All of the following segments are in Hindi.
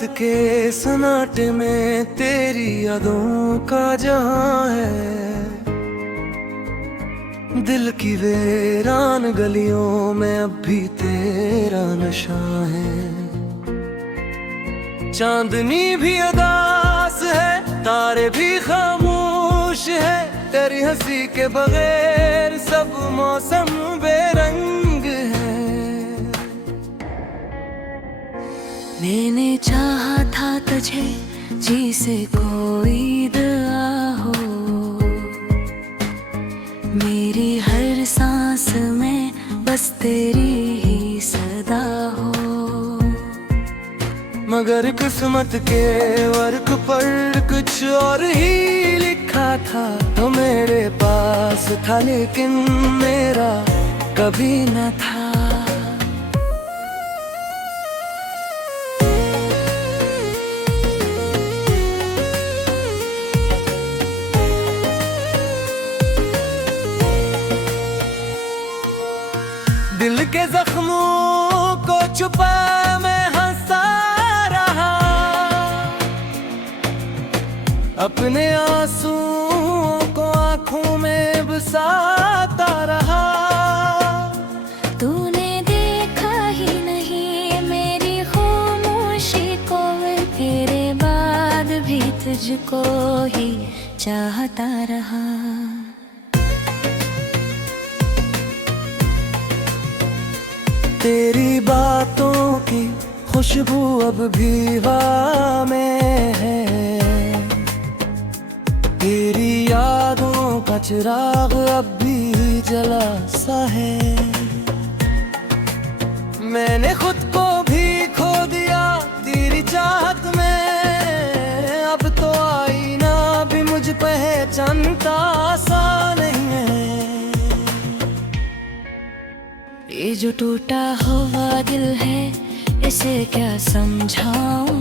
रात के सन्नाटे में तेरी यादों का जहां है। दिल की वीरान गलियों में अब भी तेरा नशा है। चांदनी भी उदास है, तारे भी खामोश है। तेरी हंसी के बगैर सब मौसम बेरंग है। मैंने चाहा था तुझे जी से कोई दुआ हो, मेरी हर सांस में बस तेरी ही सदा हो। मगर किस्मत के वर्क पर कुछ और ही लिखा था। तो मेरे पास था लेकिन मेरा कभी न था। दिल के जख्मों को छुपा मैं हंसा रहा, अपने आंसुओं को आंखों में बसाता रहा। तूने देखा ही नहीं मेरी खामोशी को, तेरे बाद भी तुझको ही चाहता रहा। तेरी बातों की खुशबू अब भी हवा में है। तेरी यादों का चिराग अब भी जला सा है। मैंने खुद को भी खो दिया तेरी चाहत में। अब तो आईना भी मुझ पहचानता सा नहीं है। ये जो टूटा हुआ दिल है इसे क्या समझाऊं,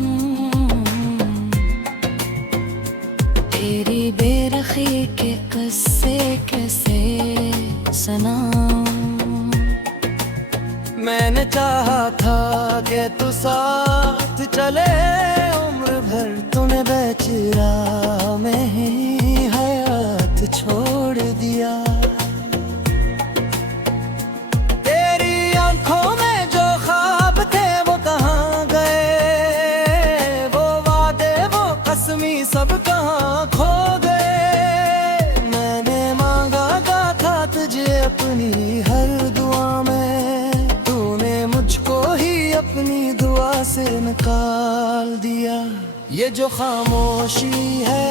तेरी बेरखी के किस्से कैसे सुनाऊं। मैंने चाहा था कि तू साथ चले उम्र भर, तूने बेचिराह में ही हयात छोड़ दिया। सब कहाँ खो गए। मैंने मांगा था तुझे अपनी हर दुआ में, तूने मुझको ही अपनी दुआ से निकाल दिया। ये जो खामोशी है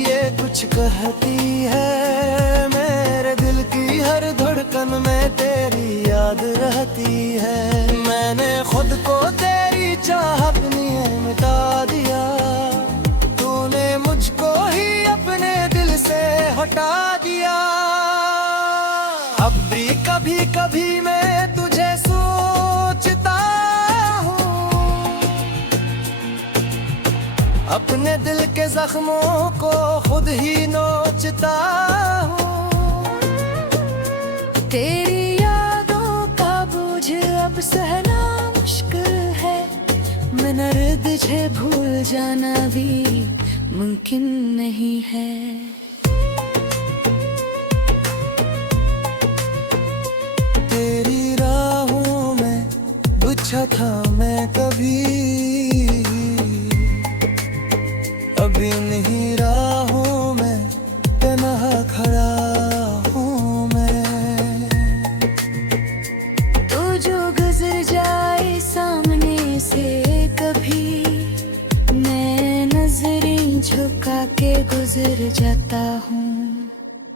ये कुछ कहती है। मेरे दिल की हर धड़कन में तेरी याद रहती है। मैंने खुद को तेरी चाहत में मिटा दिया। मुझको ही अपने दिल से हटा दिया। अब भी कभी कभी मैं तुझे सोचता हूँ, अपने दिल के जख्मों को खुद ही नोचता हूँ। तेरी यादों का बोझ अब सहना मुश्किल है। मैंने तुझे भूल जाना भी मुमकिन नहीं है। तेरी राहों में बिछा था मैं कभी, अभी नहीं राहों में तन्हा खड़ा हूँ मैं। तू जो गुजर जाए सामने से कभी, झुका के गुजर जाता हूँ।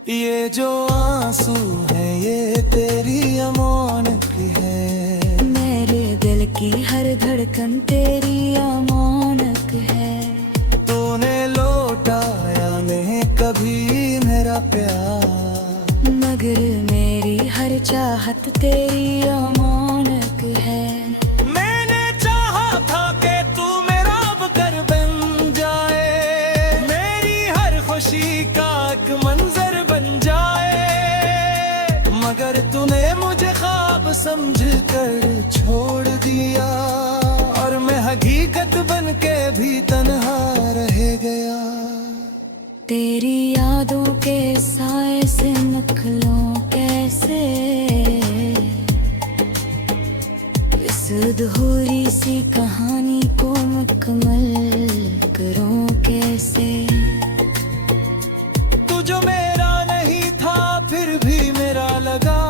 ये जो आंसू है ये तेरी अमानत है। मेरे दिल की हर धड़कन तेरी अमानत है। तूने लौटाया नहीं कभी मेरा प्यार, मगर मेरी हर चाहत तेरी अमानत है। का एक मंजर बन जाए, मगर तूने मुझे ख्वाब समझ कर छोड़ दिया। और मैं हकीकत बन के भी तन्हा रह गया। तेरी यादों के साए से निकलूं कैसे, इस अधूरी सी कहानी को मुकम्मल करूं कैसे। तू जो मेरा नहीं था फिर भी मेरा लगा,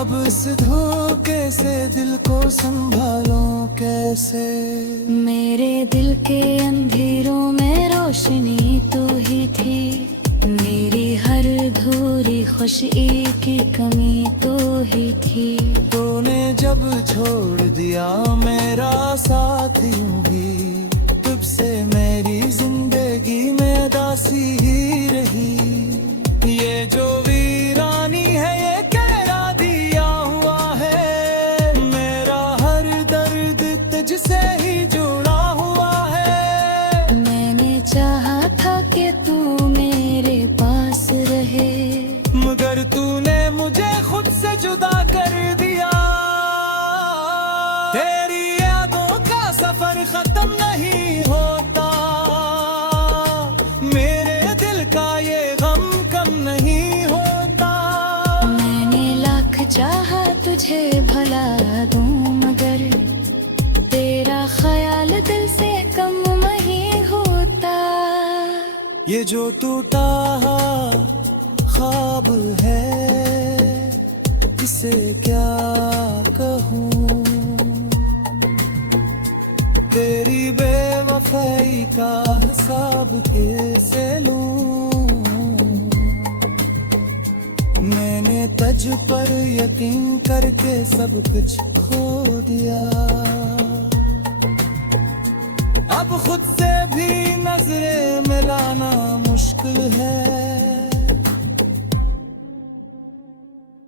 अब इस धोखे से दिल को संभालूं कैसे। मेरे दिल के अंधेरों में रोशनी तू ही थी, मेरी हर अधूरी खुशी की कमी तू ही थी। तूने जब छोड़ दिया मेरा साथ यूं भी, तब से मेरी जिंदगी में उदासी ही रही। ये जो वीरानी है ये कहरा दिया हुआ है, मेरा हर दर्द तुझसे ही जुड़ा हुआ है। मैंने चाहा था कि तू मेरे पास रहे, मगर तूने मुझे खुद से जुदा कर दिया। तेरी यादों का सफर खत्म नहीं होता, मेरे दिल का ये गम कम नहीं होता। मैंने लाख चाहा तुझे भला दूं, मगर तेरा ख्याल दिल से कम नहीं होता। ये जो टूटा ख्वाब है इसे क्या कहूँ, तेरी बेवफाई का हिसाब कैसे लूं। मैंने तुझ पर यकीन करके सब कुछ खो दिया, अब खुद से भी नजरें मिलाना मुश्किल है।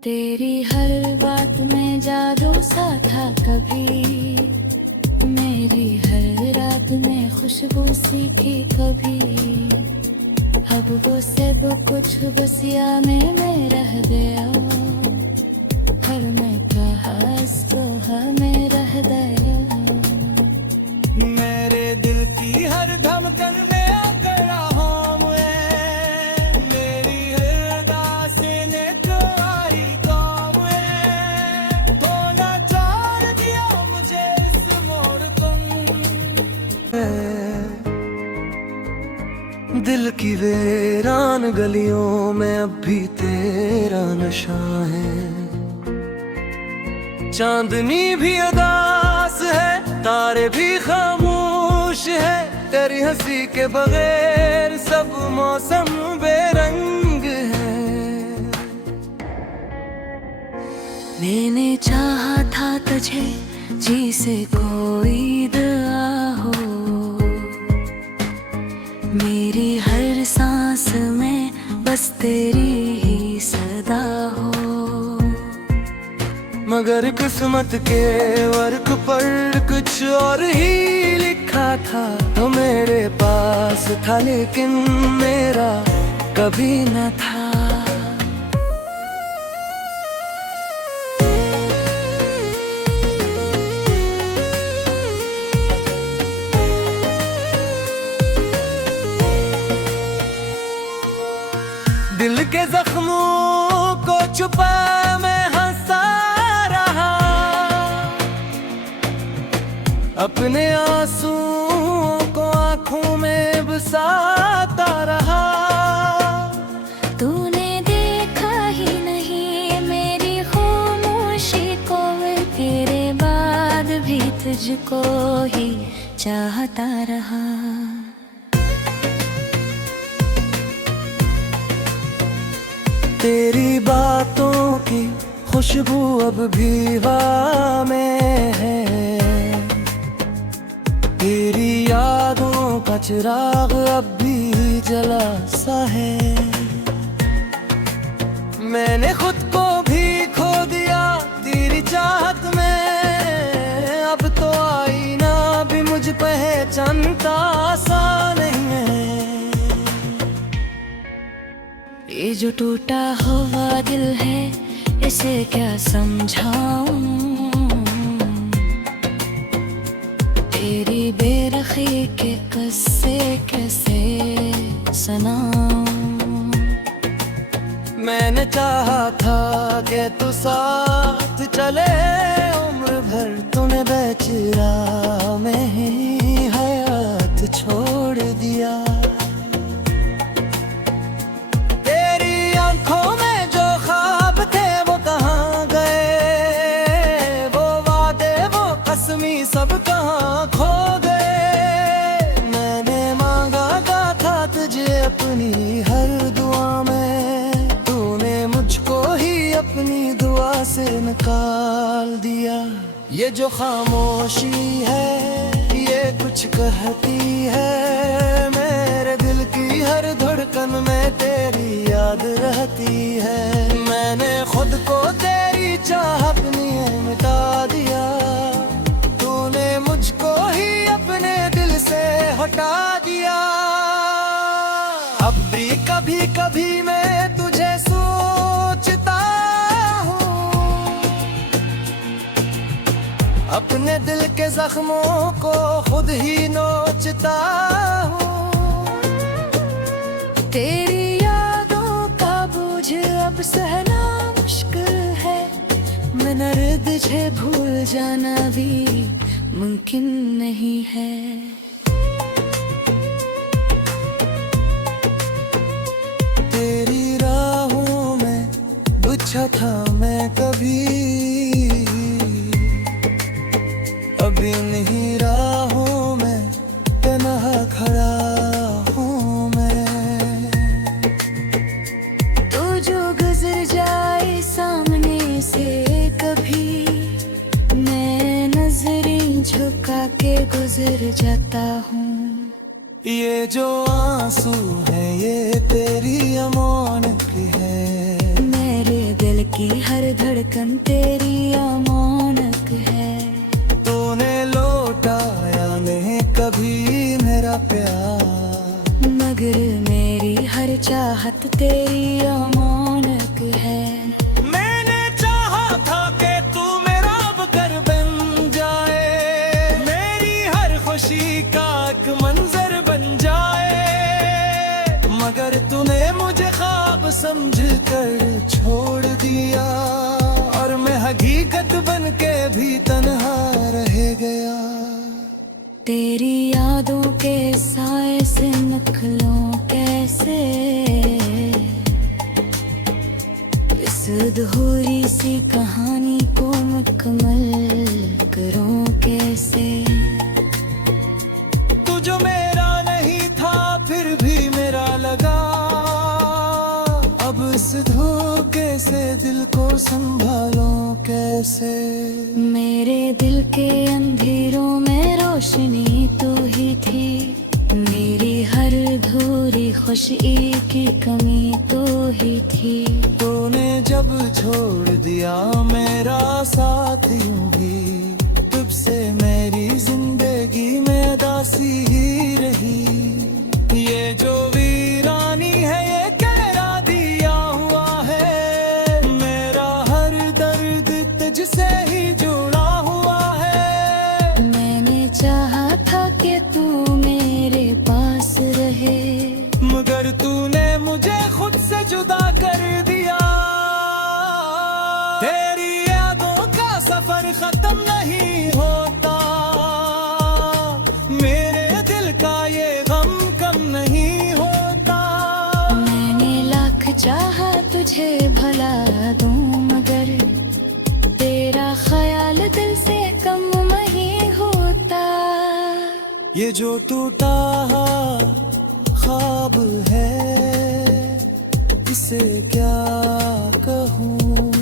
तेरी हर बात में जादू सा था कभी, मेरी हर रात में खुशबू सी थी कभी। अब वो सब कुछ बसिया में रह गया, हर में कहा तो हमें रह गया। मेरे दिल की हर धड़कन में अकड़ा हूँ मैं, मेरी हृदय ने तो आई काम है। तो ना छोड़ दिया मुझे इस मोड़ तुम, दिल की वीरान गलियों में अब भी तेरा नशा है। चांदनी भी उदास है, तारे भी खामोश है, तेरी हंसी के बगैर सब मौसम बेरंग है। मैंने चाहा था तुझे जी से कोई दुआ हो, मेरी हर सांस में बस तेरी ही सदा हो। मगर किस्मत के वर्क पर कुछ और ही लिखा था, तो मेरे पास था लेकिन मेरा कभी न था। दिल के जख्मों को छुपा मैं हंसा रहा, अपने आंसुओं को आंखों में बसाता रहा। तूने देखा ही नहीं मेरी खामोशी को, तेरे बाद भी तुझको ही चाहता रहा। तेरी बातों की खुशबू अब भी हवा में है, तेरी यादों का चिराग अब भी जला सा है। मैंने खुद को भी खो दिया तेरी चाहत में, अब तो आईना भी मुझ पहचानता सा नहीं है। ये जो टूटा हुआ दिल है इसे क्या समझाऊं, तलखी के किस्से कैसे सुनाऊं। मैंने चाहा था कि तू साथ चले उम्र भर, तूने बेचरा में ही हयात छोड़ दिया। तेरी आंखों में जो ख्वाब थे वो कहाँ गए, वो वादे वो कसमी सब कहाँ खो गए। मैंने मांगा था तुझे अपनी हर दुआ में, तूने मुझको ही अपनी दुआ से निकाल दिया। ये जो खामोशी है ये कुछ कहती है, मेरे दिल की हर धड़कन में तेरी याद रहती है। मैंने खुद को तेरी चाहत में मिटा दिया, तूने मुझको ही अपने दिल से हटा दिया। अब भी कभी कभी मैं तुझे सोचता हूँ, अपने दिल के जख्मों को खुद ही नोचता हूँ। तेरी यादों का बोझ अब सहना मुश्किल है, मगर तुझे भूल जाना भी मुमकिन नहीं है। तेरी राहों में बिछा था मैं कभी, अब इन्हीं राहों में तन्हा खड़ा हूँ मैं। तू जो गुजर जाए सामने से कभी, मैं नजरें झुका के गुजर जाता हूँ। ये जो आंसू है ये तेरी अमानत है, मेरे दिल की हर धड़कन तेरी अमानत है। तूने लौटाया नहीं कभी मेरा प्यार, मगर मेरी हर चाहत तेरी अमानत है। मैंने चाहा था कि तू मेरा बकर बन जाए, मेरी हर खुशी का एक मंजर बन जाए, मगर तूने मुझे ख्वाब समझ कर छोड़ दिया, और मैं हकीकत बन के भी तन्हा रह गया। तेरी यादों के साए से निकलूं कैसे, इस अधूरी सी कहानी को मुकम्मल करूं कैसे। तू जो मेरा नहीं था फिर भी मेरा लगा, अब इस धोखे से दिल को संभालूं कैसे। मेरे दिल के अंधेरों में रोशनी तू ही थी, मेरी हर अधूरी खुशी की कमी तू ही थी। तूने जब छोड़ दिया मेरा साथ यूं भी, तब से मेरी जिंदगी में दासी ही रही। ये जो वीरानी है ये कहरा दिया हुआ है, मेरा हर दर्द तुझसे ही जुड़ा हुआ है। मैंने चाहा था कि तू मेरे पास रहे, मगर तूने मुझे खुद से जुदा कर दिया। तेरी यादों का सफर खत्म नहीं होता, मेरे दिल का ये गम कम नहीं होता। मैंने लाख चाहा तुझे भला दूं, मगर तेरा ख्याल दिल से कम नहीं होता। ये जो टूटा ख्वाब है इसे क्या कहूँ,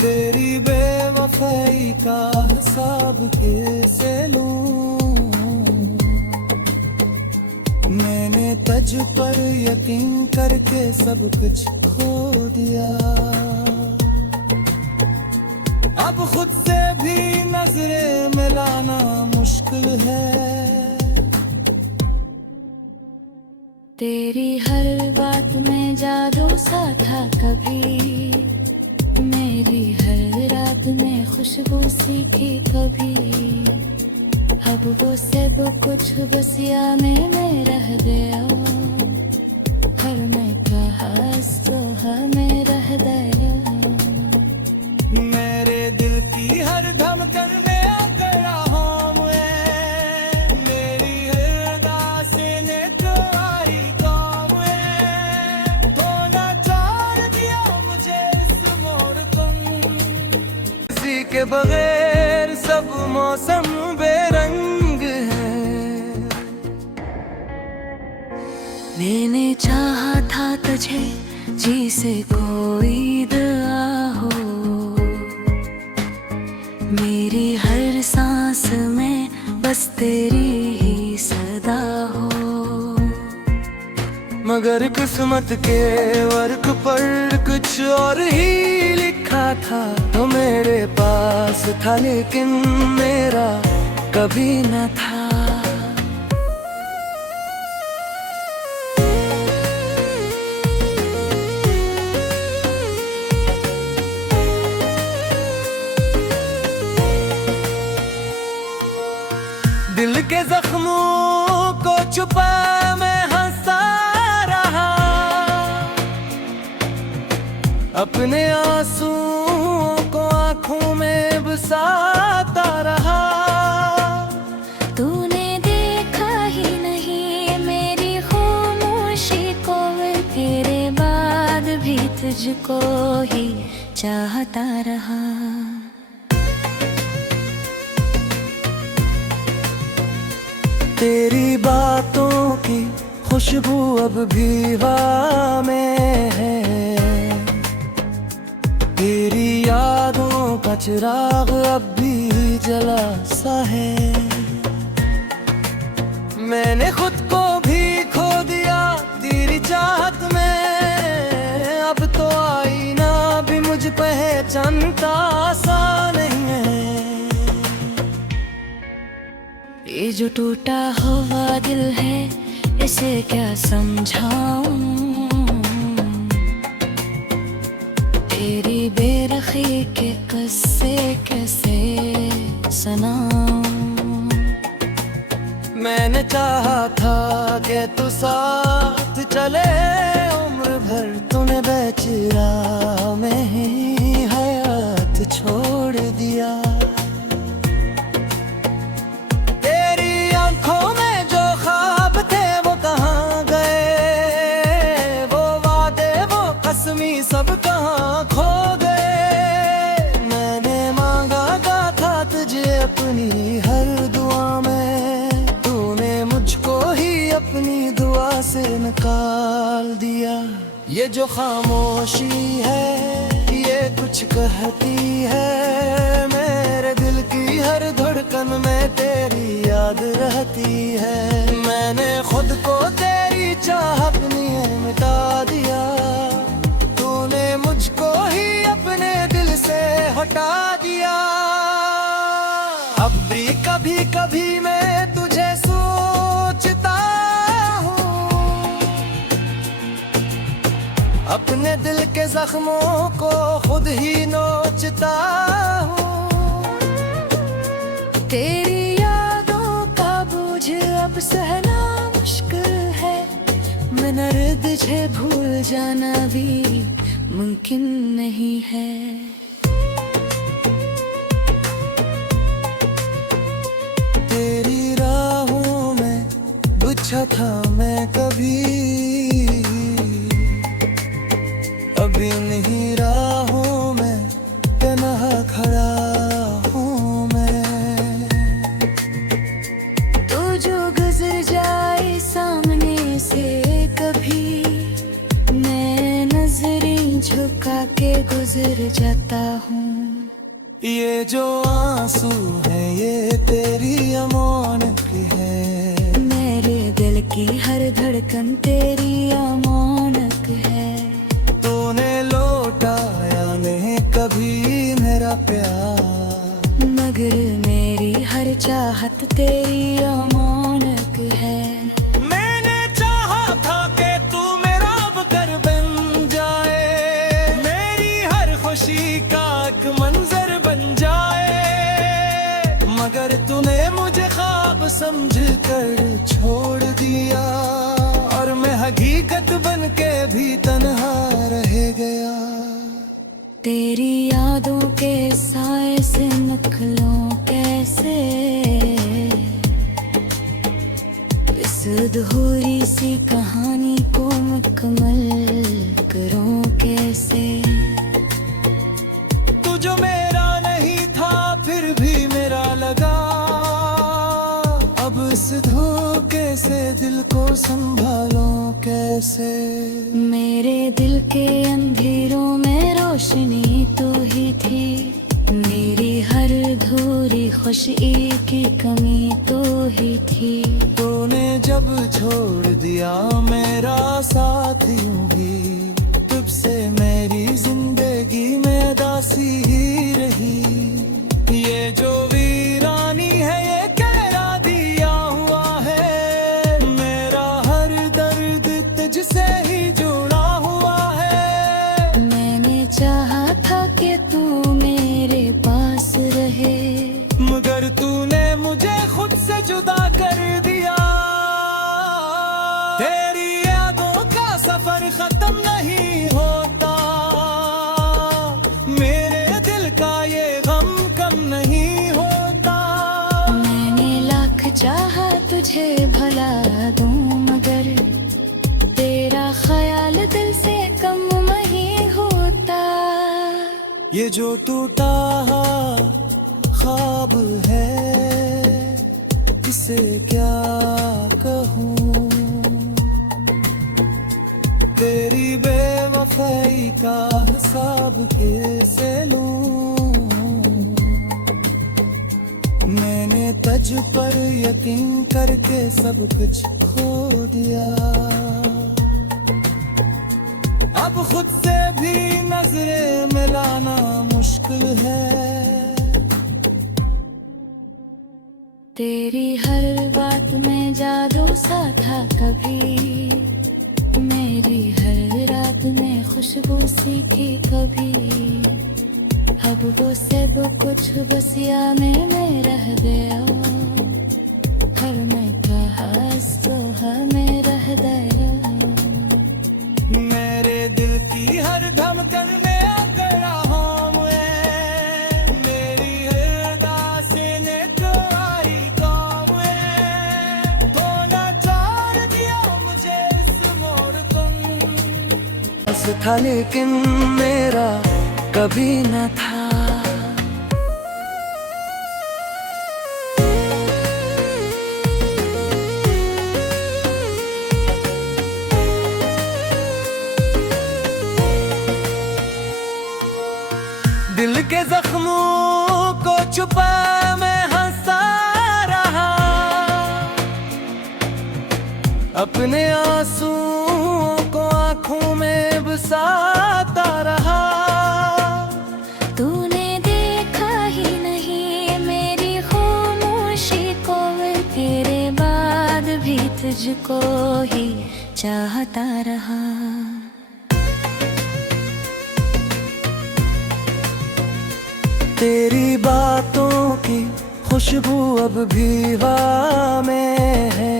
तेरी बेवफाई का हिसाब कैसे लूं। मैंने तुझ पर यकीन करके सब कुछ खो दिया, अब खुद से भी नजरें मिलाना मुश्किल है। तेरी हर बात में जादू सा था कभी, मेरी हर रात में खुशबू सी थी कभी। अब वो सब कुछ बस याद में रह गया, पर मैं कहास तो हमें रह गया। मेरे दिल की हर धड़कन में आकर राहों में, मेरी हृदय ने तो आई काम में, तो नाचार दिया मुझे इस मोड़ तुम। किसी के बगैर सब मौसम बेरंग है। मैंने चाहा था तुझे जिसे कोई दुआ हो, मेरी हर सांस में बस तेरी ही सदा हो। मगर किस्मत के वर्क पर कुछ और ही लिखा था, तो मेरे पास था लेकिन मेरा कभी न था। दिल के जख्मों को छुपा मैं हंसा रहा, अपने आंसुओं को आंखों में बसाता रहा। तूने देखा ही नहीं मेरी खामोशी को, तेरे बाद भी तुझको ही चाहता रहा। तेरी बातों की खुशबू अब भी हवा में है, तेरी यादों का चिराग अब भी जला सा है। मैंने खुद को भी खो दिया तेरी चाहत में, अब तो आईना भी मुझ पहचानता सा नहीं है। ये जो टूटा हुआ दिल है इसे क्या समझाऊं, तेरी बेरखी के किस्से कैसे सुनाऊं। मैंने चाहा था कि तू साथ चले उम्र भर, तूने बेचिरा में ही हयात छोड़ दिया। सब कहाँ खो गए, मैंने मांगा था तुझे अपनी हर दुआ में, तूने मुझको ही अपनी दुआ से निकाल दिया। ये जो खामोशी है ये कुछ कहती है, मेरे दिल की हर धड़कन में तेरी याद रहती है। मैंने खुद को तेरी चाहत में मिटा दिया, मुझको ही अपने दिल से हटा दिया। अब भी कभी कभी मैं तुझे सोचता हूँ, अपने दिल के जख्मों को खुद ही नोचता हूँ। तेरी यादों का बोझ अब सहना मुश्किल है, मगर तुझे भूल जाना भी मुमकिन नहीं है। तेरी राहों में बिछा था मैं कभी, अभी नहीं राहों में तन्हा खड़ा हूँ मैं। तू जो गुजर जाए सामने से कभी, झुका के गुजर जाता हूँ। ये जो आंसू है ये तेरी अमानत है, मेरे दिल की हर धड़कन तेरी अमानत है। तूने लौटाया नहीं कभी मेरा प्यार, मगर मेरी हर चाहत तेरी अमानत है। खुशी का एक मंजर बन जाए, मगर तूने मुझे कर छोड़ दिया, और मैं हकीकत बन के भी तन्हा रह गया। तेरी यादों के साए से निकलूं कैसे, इस अधूरी सी कहानी को मुकम्मल करूं कैसे। तू जो मेरा नहीं था फिर भी मेरा लगा, अब इस धोखे से दिल को संभालूं कैसे। मेरे दिल के अंधेरों में रोशनी तू ही थी, मेरी हर अधूरी खुशी की कमी तू ही थी। तूने जब छोड़ दिया मेरा साथ यूं भी, तब से मेरी जिंदगी में दासी ही रही। ये जो वीरानी है ये कहरा दिया हुआ है, मेरा हर दर्द तुझसे ही जुड़ा हुआ है। मैंने चाहा था कि तू मेरे पास रहे, मगर तूने मुझे खुद से जुदा कर दिया। तेरी यादों का सफर खत्म नहीं होता, मेरे दिल का ये गम कम नहीं होता। मैंने लाख चाहा तुझे भला दूं, मगर तेरा ख्याल दिल से कम नहीं होता। ये जो टूटा ख्वाब है इसे क्या कहूँ, तेरी बेवफाई का हिसाब कैसे लूं। मैंने तुझ पर यकीन करके सब कुछ खो दिया, अब खुद से भी नजरें मिलाना मुश्किल है। तेरी हर बात में जादू सा था कभी, मेरी हर रात में खुशबू सी थी कभी। अब वो सब कुछ बस याद में रह गया, हर में कहा तो हमें रह गया। मेरे दिल की हर धड़कन में आकर रहा मैं, मेरी हृदय ने तो आई काम है। तो ना छोड़ दिया मुझे इस मोड़ तुम, बस था लेकिन मेरा कभी न था। दिल के जख्मों को छुपा मैं हंसा रहा, अपने आंसुओं को आंखों में बसाता रहा। तूने देखा ही नहीं मेरी खामोशी को, तेरे बाद भी तुझको ही चाहता रहा। तेरी बातों की खुशबू अब भी हवा में है,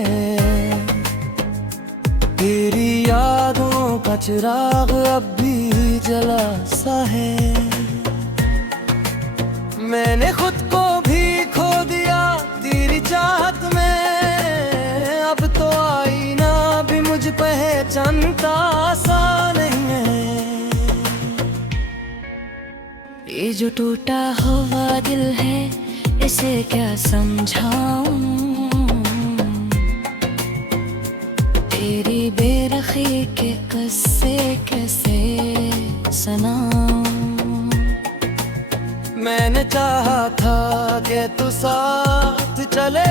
तेरी यादों का चिराग अब भी जला सा है। मैंने खुद को भी खो दिया तेरी चाहत में, अब तो आईना भी मुझ पहचानता सा नहीं है। ये जो टूटा हुआ दिल है इसे क्या समझाऊं, तेरी बेरखी के किस्से कैसे सुनाऊं। मैंने चाहा था कि तू साथ चले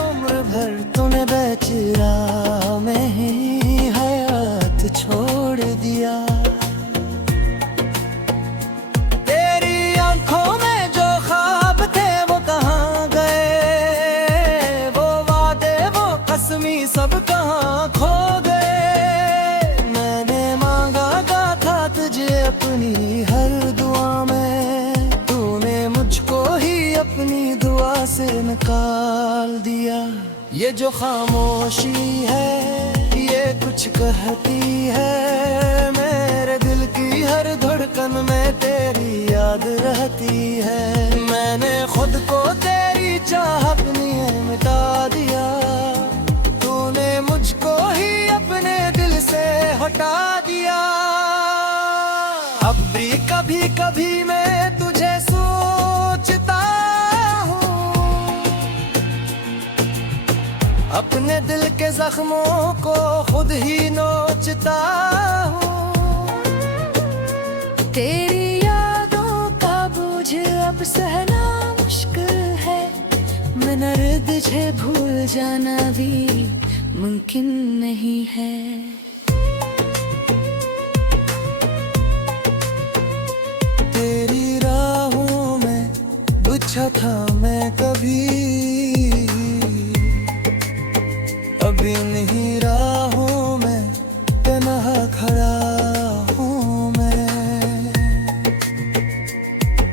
उम्र भर, तूने बेचिरा में ही हयात छोड़ दिया। तेरी आंखों में जो ख्वाब थे वो कहाँ गए, वो वादे वो कसमी सब कहाँ खो गए। मैंने मांगा था तुझे अपनी हर दुआ में, तूने मुझको ही अपनी दुआ से निकाल दिया। ये जो खामोशी है ये कुछ कहती है, मेरे दिल की हर धड़कन में तेरी याद रहती है। मैंने खुद को तेरी चाहत में मिटा दिया, तूने मुझको ही अपने दिल से हटा दिया। अब भी कभी कभी मैं तुझे सोचता हूँ, अपने दिल के जख्मों को खुद ही नोचता हूँ। तेरी यादों का बोझ अब सहना मुश्किल है, मगर तुझे भूल जाना भी मुमकिन नहीं है। तेरी राहों में बिछा था मैं कभी, अभी नहीं राहों में तन्हा खड़ा हूँ मैं।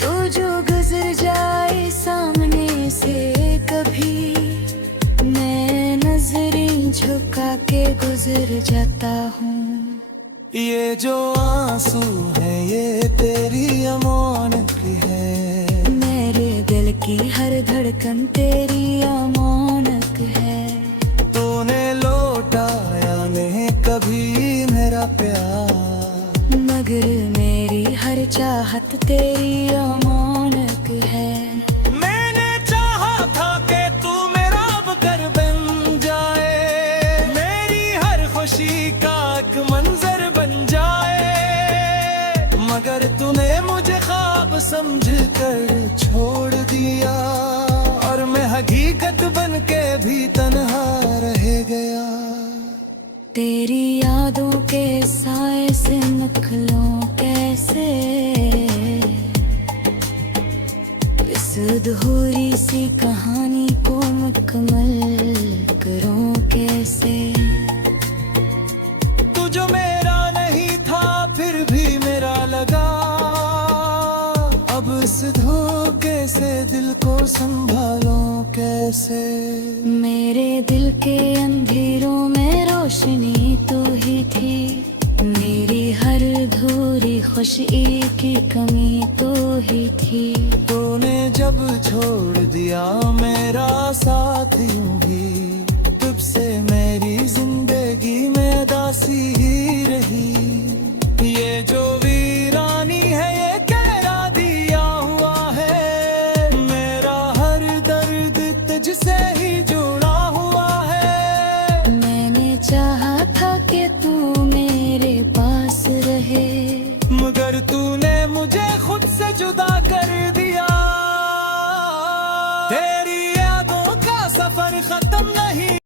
तो जो गुजर जाए सामने से कभी, मैं नजरें झुका के गुजर जाता हूँ। ये जो आंसू है ये तेरी अमानत है, मेरे दिल की हर धड़कन तेरी अमानत है। तूने लौटाया नहीं कभी मेरा प्यार, मगर मेरी हर चाहत तेरी अमानत है। मैंने चाहा था कि तू मेरा अब घर बन जाए, मेरी हर खुशी का एक मंजर बन जाए, मगर तूने मुझे ख्वाब समझ कर छोड़ दिया, और मैं हकीकत बन के भी तन्हा रह गया। तेरी यादों के साए से निकलूं कैसे, इस अधूरी सी कहानी को मुकम्मल करूं कैसे। तू जो मेरा नहीं था फिर भी मेरा लगा, अब इस धोखे से दिल को संभालूं कैसे। मेरे दिल के अंधेरों में रोशनी तू ही थी, मेरी हर अधूरी खुशी की कमी तू ही थी। तूने जब छोड़ दिया मेरा साथ यूं भी, तब से मेरी जिंदगी में दासी ही रही। ये जो वीरानी है ये कहरा दिया हुआ है, मेरा हर दर्द तुझसे ही जुड़ा हुआ है। मैंने चाहा था कि तू मेरे पास रहे, मगर तूने मुझे खुद से जुदा कर